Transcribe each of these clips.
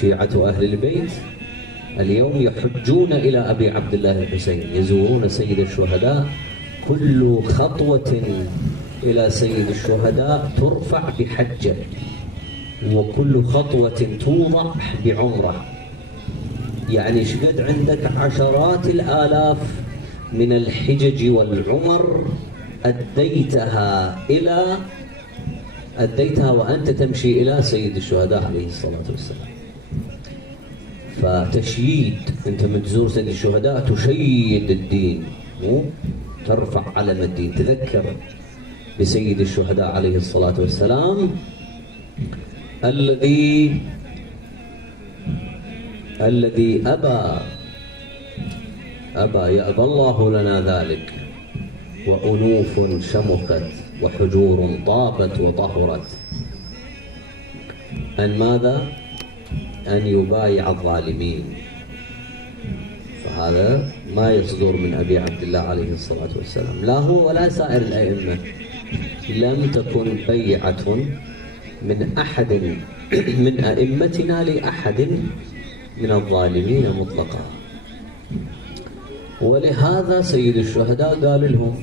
شيعة أهل البيت اليوم يحجون إلى أبي عبد الله الحسين، يزورون سيد الشهداء. كل خطوة إلى سيد الشهداء ترفع بحجة، وكل خطوة توضع بعمرة. يعني شقد عندك عشرات الآلاف من الحجج والعمر أديتها وأنت تمشي إلى سيد الشهداء عليه الصلاة والسلام. فتشييد، أنت من تزور سيد الشهداء تشيد الدين، مو ترفع علم الدين. تذكر بسيد الشهداء عليه الصلاة والسلام الذي يأبى الله لنا ذلك، وأنوف شمخت وحجور طابت وطهرت، أن ماذا؟ أن يبايع الظالمين. فهذا ما يصدر من أبي عبد الله عليه الصلاة والسلام، لا هو ولا سائر الأئمة. لم تكن بيعة من أحد من أئمتنا لأحد من الظالمين مطلقا. ولهذا سيد الشهداء قال لهم: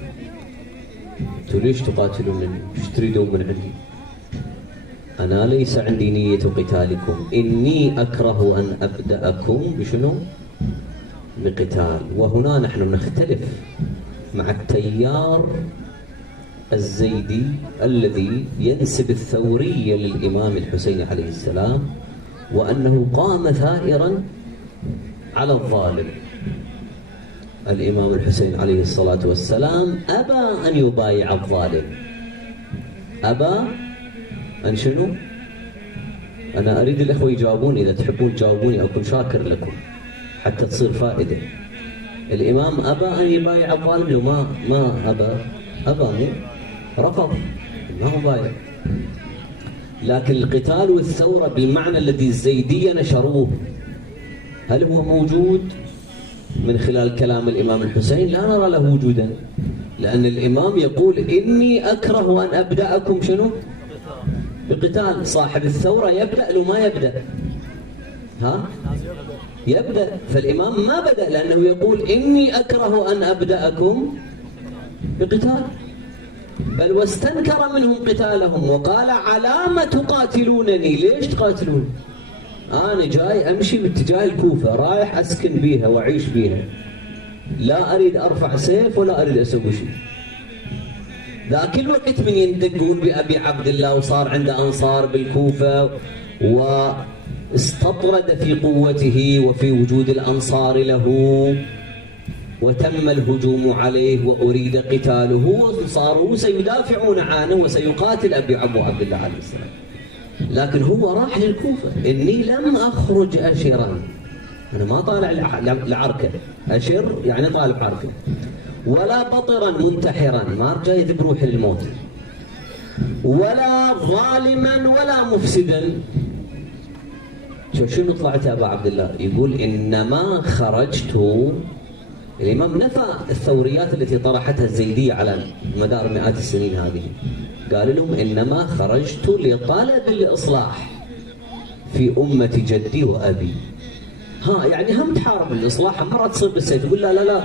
انتوا ليش تقاتلونني؟ ايش تريدون من عندي؟ أنا ليس عندي نية قتالكم، إني أكره أن أبدأكم بشنو؟ بقتال. وهنا نحن نختلف مع التيار الزيدي الذي ينسب الثورية للإمام الحسين عليه السلام، وأنه قام ثائرا على الظالم. الإمام الحسين عليه الصلاة والسلام أبى أن يبايع الظالم، أبى أن شنو؟ أنا أريد الأخوة يجاوبوني، إذا تحبون تجاوبوني أكون شاكر لكم حتى تصير فائدة. الإمام أبى أن يبايع الظالم لو ما أبى رفض، ما هو بايع. لكن القتال والثورة بالمعنى الذي الزيدية نشروه، هل هو موجود من خلال كلام الإمام الحسين؟ لا نرى له وجودا، لأن الإمام يقول: إني أكره أن أبدأكم شنو؟ بقتال. صاحب الثورة يبدأ لو ما يبدأ؟ يبدأ. فالإمام ما بدأ لأنه يقول: إني أكره أن أبدأكم بقتال، بل واستنكر منهم قتالهم وقال: على ما تقاتلونني؟ ليش تقاتلون؟ أنا جاي أمشي باتجاه الكوفة، رايح أسكن بيها وأعيش بيها، لا أريد أرفع سيف ولا أريد أسوي شيء. ذاك الوقت من يندقون بأبي عبد الله وصار عنده أنصار بالكوفة، واستطرد في قوته وفي وجود الأنصار له، وتم الهجوم عليه وأريد قتاله، وصاروا سيدافعون عنه وسيقاتل أبي عبد الله عليه السلام. لكن هو راح للكوفة: إني لم أخرج أشرا، أنا ما طالع لعركة، أشر يعني طالب عركة، ولا بطرا منتحرا، ما جاي بروحي للموت، ولا ظالما ولا مفسدا. شنو طلعت يا أبا عبد الله؟ يقول: إنما خرجت. الإمام نفى الثوريات التي طرحتها الزيدية على مدار مئات السنين هذه، قال لهم: إنما خرجت لطلب الإصلاح في أمة جدي وأبي. يعني هم تحارب الإصلاح، مرة تصير بالسيف. يقول: لا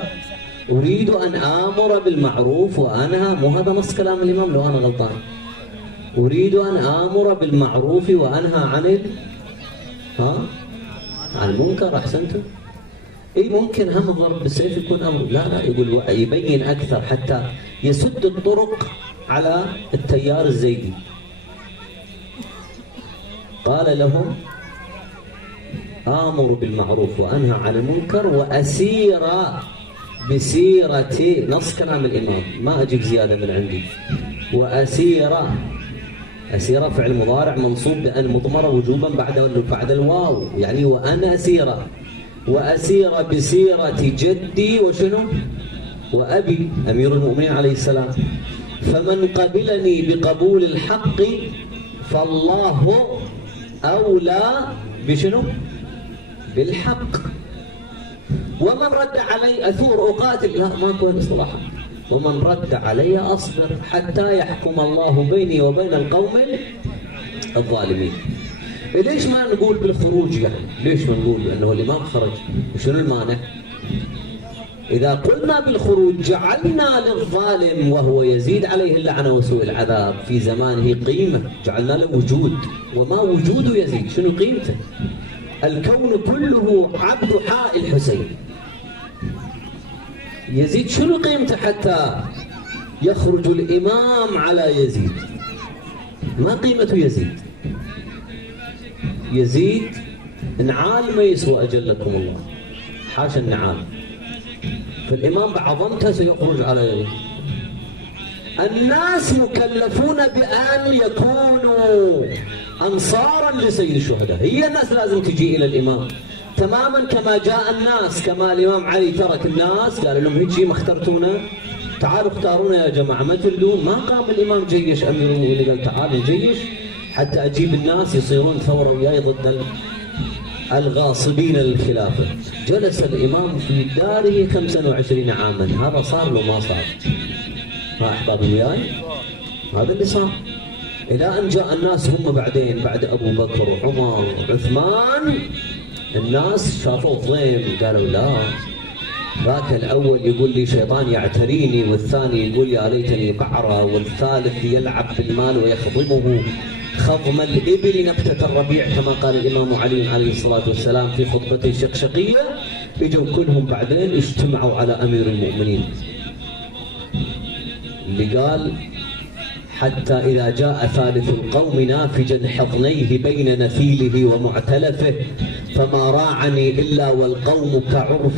أريد أن آمر بالمعروف وأنهى. مو هذا نص كلام الإمام لو أنا غلطان؟ أريد أن آمر بالمعروف وأنهى عن المنكر. أحسنتم. ممكن هم ضرب بالسيف يكون أمر، لا يقول يبين أكثر حتى يسد الطرق على التيار الزيدي. قال لهم: آمر بالمعروف وأنهى عن المنكر وأسير بسيرة، نص كلام الإمام، ما أجيب زيادة من عندي. وأسير، أسير فعل مضارع منصوب بأن مضمرة وجوبا بعد الواو، يعني وأنا أسير. وأسير بسيرة جدي وشنو؟ وأبي أمير المؤمنين عليه السلام. فمن قبلني بقبول الحق فالله أولى بشنو؟ بالحق. ومن رد علي أثور أقاتل، لا ما كون اصطلاحا. ومن رد علي أصبر حتى يحكم الله بيني وبين القوم الظالمين. ليش ما نقول بالخروج يعني؟ ليش ما نقول أنه الإمام خرج؟ وشنو المانع؟ إذا قلنا بالخروج جعلنا للظالم وهو يزيد عليه اللعنة وسوء العذاب في زمانه قيمة، جعلنا له وجود، وما وجود يزيد شنو قيمته؟ الكون كله عبد حاء الحسين. يزيد شنو قيمته حتى يخرج الإمام على يزيد؟ ما قيمة يزيد؟ يزيد نعال ما يسوى أجلكم الله، حاشا النعال، فالإمام بعظمته سيخرج على يزيد. الناس مكلفون بأن يكونوا أنصارا لسيد الشهداء، هي الناس لازم تجي إلى الإمام تماما كما جاء الناس، كما الإمام علي ترك الناس قال لهم هيجي ما اخترتونا، تعالوا اختارونا يا جماعة ما تردون. ما قام الإمام جيش أمير المؤمنين قال تعالوا نجيش حتى أجيب الناس يصيرون ثورة وياي ضد الغاصبين للخلافة. جلس الإمام في داره 25 عاما، هذا صار له ما صار؟ ها أحبابي وياي، هذا اللي صار. إلى أن جاء الناس هم بعدين بعد أبو بكر وعمر وعثمان، الناس شافوا ضيم قالوا لا، ذاك الأول يقول لي شيطان يعتريني، والثاني يقول يا ليتني قعرة، والثالث يلعب بالمال ويخضمه خضم الإبل نبتة الربيع كما قال الإمام علي عليه الصلاة والسلام في خطبته الشقشقية. اجوا كلهم بعدين اجتمعوا على أمير المؤمنين اللي قال حتى إذا جاء ثالث القوم نافجا حضنيه بين نثيله ومعتلفه فما راعني إلا والقوم كعرف